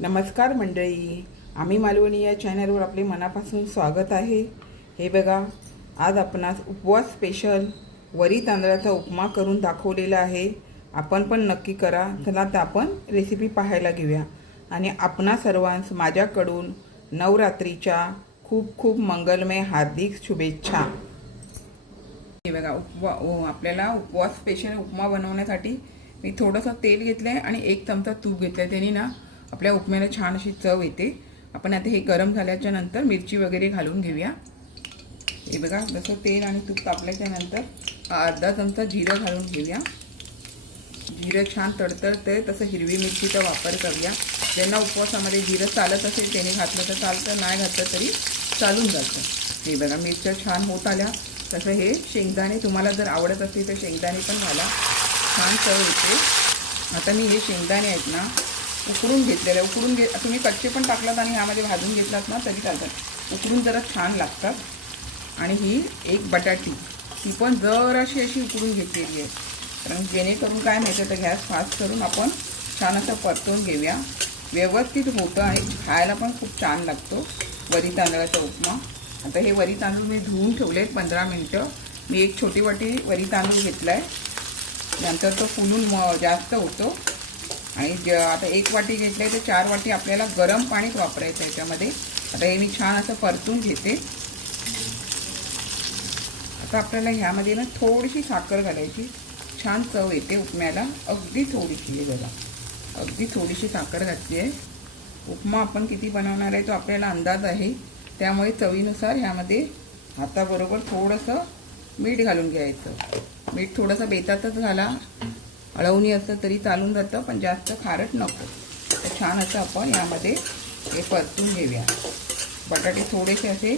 नमस्कार मंडळी. आम्ही मालवणी या चॅनलवर आपले मनापासून स्वागत आहे. हे बघा आज आपणास उपवास स्पेशल वरी तांदळाचा उपमा करून दाखवलेला आहे. आपण पण नक्की करा. चला तर आपण रेसिपी पाहायला घेऊया. आणि आपणा सर्वांस माझ्याकडून नवरात्रीच्या खूप खूप मंगलमय हार्दिक शुभेच्छा. हे बघा उपवा ओ, आपल्याला उपवास स्पेशल उपमा बनवण्यासाठी मी थोडंसं तेल घेतलं आहे आणि एक चमचा तूप घेतलं आहे त्यांनी ना आपल्या उपम्याला छान अशी चव येते. आपण आता हे गरम झाल्याच्यानंतर मिरची वगैरे घालून घेऊया. हे बघा जसं तेल आणि तूप तापल्याच्या नंतर अर्धा चमचा जिरं घालून घेऊया. जिरं छान तडतडतंय तसं हिरवी मिरचीचा वापर करूया. ज्यांना उपवासामध्ये जिरं चालत असेल त्याने घातलं तर चालतं नाही घातलं तरी चालून जातं. हे बघा मिरच्या छान होत आल्या. तसं हे शेंगदाणे तुम्हाला जर आवडत असतील तर शेंगदाणे पण घाला. छान चव येते. आता मी हे शेंगदाणे आहेत ना उकडून घेतलेले उकडून घे तुम्ही कच्चे पण टाकलात आणि ह्यामध्ये भाजून घेतलात ना तरी चालतात उकडून जरा छान लागतात. आणि ही एक बटाटी. ती पण जराशी अशी उकडून घेतलेली आहे. कारण जेणेकरून काय माहिती तर गॅस फास्ट करून आपण छान असं परतून घेऊया. व्यवस्थित होतं आणि खायला पण खूप छान लागतो. वरी तांदळाचा उपमा. आता हे वरी तांदूळ मी धुवून ठेवले आहेत पंधरा मिनटं. मी एक छोटी वाटी वरी तांदूळ घेतला आहे नंतर तो फुलून म जास्त होतो. आणि ज आता एक वाटी घेतली आहे तर चार वाटी आपल्याला गरम पाणीच वापरायचं आहे याच्यामध्ये आता हे मी छान असं परतून घेते. आता आपल्याला ह्यामध्ये ना थोडीशी साखर घालायची. छान चव येते उपम्याला. अगदी थोडीशी आहे बघा. अगदी थोडीशी साखर घातली आहे. उपमा आपण किती बनवणार आहे तो आपल्याला अंदाज आहे. त्यामुळे चवीनुसार ह्यामध्ये हाताबरोबर थोडंसं मीठ घालून घ्यायचं. मीठ थोडंसं बेतातच घाला. अळवणी असं तरी चालून जातं पण जास्त खारट नको. तर छान असं आपण यामध्ये हे परतून घेऊया. बटाटे थोडेसे असे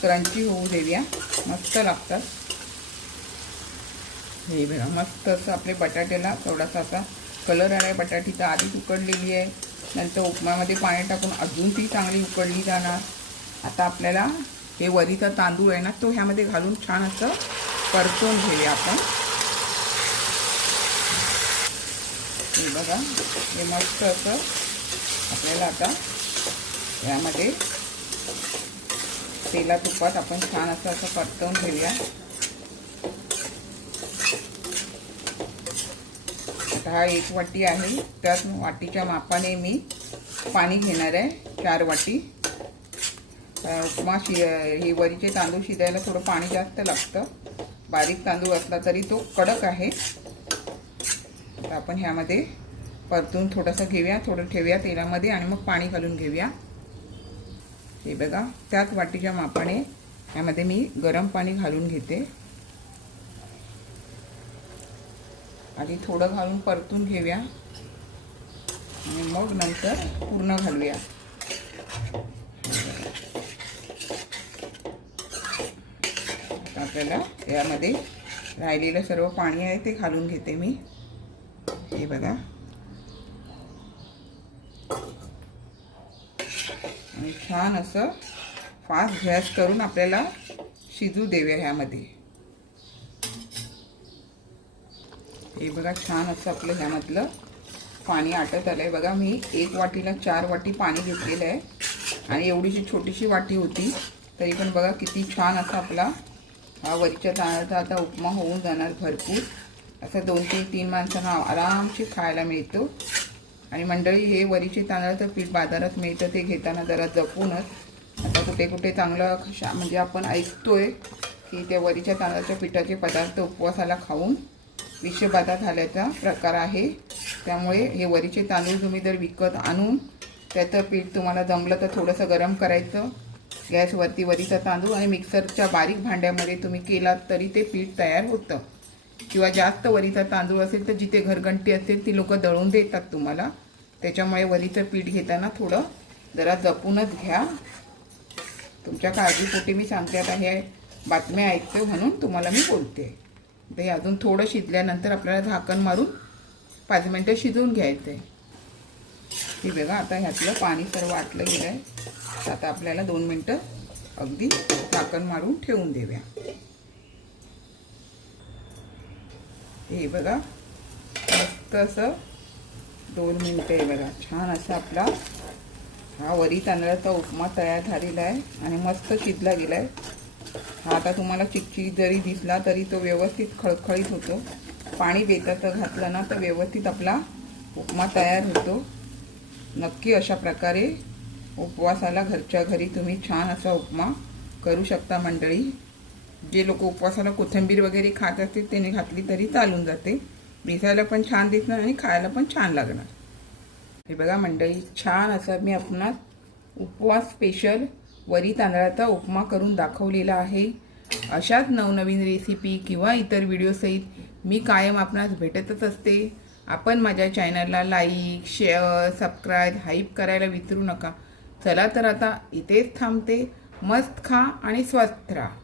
क्रंची होऊ देऊया. मस्त लागतात. हे बघा मस्त असं आपले बटाट्याला थोडासा असा कलर आला आहे बटाटी आधीच उकडलेली आहे. नंतर उपमामध्ये पाणी टाकून अजून ती चांगली उकडली जाणार. आता आपल्याला हे वरीचा तांदूळ आहे ना तो ह्यामध्ये घालून छान असं परतून घेऊया आपण. हे बघा हे मस्त असं आपल्याला आता यामध्ये तेला तुपात आपण छान असं असं परतवून घेऊया. आता हा एक वाटी आहे त्याच वाटीच्या मापाने मी पाणी घेणार आहे चार वाटी. उपमा शि हे वरीचे तांदूळ शिजायला थोडं पाणी जास्त लागतं. बारीक तांदूळ असला तरी तो कडक आहे. तर आपण ह्यामध्ये परतून थोडंसं घेऊया थोडं ठेवूया तेलामध्ये आणि मग पाणी घालून घेऊया. हे बघा त्याच वाटीच्या मापाने ह्यामध्ये मी गरम पाणी घालून घेते. आधी थोडं घालून परतून घेऊया. आणि मग नंतर पूर्ण घालूया. आपल्याला यामध्ये राहिलेलं सर्व पाणी आहे ते घालून घेते मी. आहे बघा आणि छान असं फास्ट गॅस करून आपल्याला शिजू देऊया ह्यामध्ये हे बघा छान असं आपलं ह्यामधलं पाणी आटत आलं आहे बघा मी एक वाटीला चार वाटी पाणी घेतलेलं आहे आणि एवढीशी छोटीशी वाटी होती तरी पण बघा किती छान असा आपला हा वरच्या तांदळाचा आता उपमा होऊन जाणार भरपूर असं दोन तीन तीन माणसांना आरामशी खायला मिळतो. आणि मंडळी हे वरीचे तांदळाचं पीठ बाजारात मिळतं ते घेताना जरा जपूनच. आता कुठे कुठे चांगलं शा म्हणजे आपण ऐकतोय की त्या वरीच्या तांदळाच्या पिठाचे पदार्थ उपवासाला खाऊन विषबाधा झाल्याचा प्रकार आहे. त्यामुळे हे वरीचे तांदूळ तुम्ही जर विकत आणून त्याचं पीठ तुम्हाला जमलं तर थोडंसं गरम करायचं. गॅसवरती वरीचा तांदूळ आणि मिक्सरच्या बारीक भांड्यामध्ये तुम्ही केलात तरी ते पीठ तयार होतं. किंवा जास्त वरीचा तांदूळ असेल तर जिथे घरघंटी असेल ती लोक दळून देतात तुम्हाला. त्याच्यामुळे वरीचं पीठ घेताना थोडं जरा जपूनच घ्या. तुमच्या काळजीपोटी मी सांगते. आता हे बातम्या ऐकते म्हणून तुम्हाला मी बोलते. ते अजून थोडं शिजल्यानंतर आपल्याला झाकण मारून पाच मिनटं शिजवून घ्यायचं आहे हे बघा आता ह्यातलं पाणी सर्व आटलं गेलं आहे आता आपल्याला दोन मिनटं अगदी झाकण मारून ठेवून देऊया. हे बघा. मस्त असं दोन मिनटं आहे बघा. छान असा आपला हा वरी तांदळाचा उपमा तयार झालेला आहे आणि मस्त शिजला गेला आहे हा आता तुम्हाला चिकचिक जरी दिसला तरी तो व्यवस्थित खळखळीत होतो. पाणी बेताचं घातलं ना तर व्यवस्थित आपला उपमा तयार होतो. नक्की अशा प्रकारे उपवासाला घरच्या घरी तुम्ही छान असा उपमा करू शकता मंडळी. जे लोक उपवासाला कोथिंबीर वगैरे खात असतील त्याने घातली तरी चालून जाते. दिसायला पण छान दिसणार आणि खायला पण छान लागणार. हे बघा मंडळी छान असा मी आपणास उपवास स्पेशल वरी तांदळाचा उपमा करून दाखवलेला आहे. अशाच नवनवीन रेसिपी किंवा इतर व्हिडिओसहित मी कायम आपणास भेटतच असते. आपण माझ्या चॅनलला लाईक शेअर सबस्क्राईब हाईप करायला विसरू नका. चला तर आता इथेच थांबते. मस्त खा आणि स्वस्थ राहा.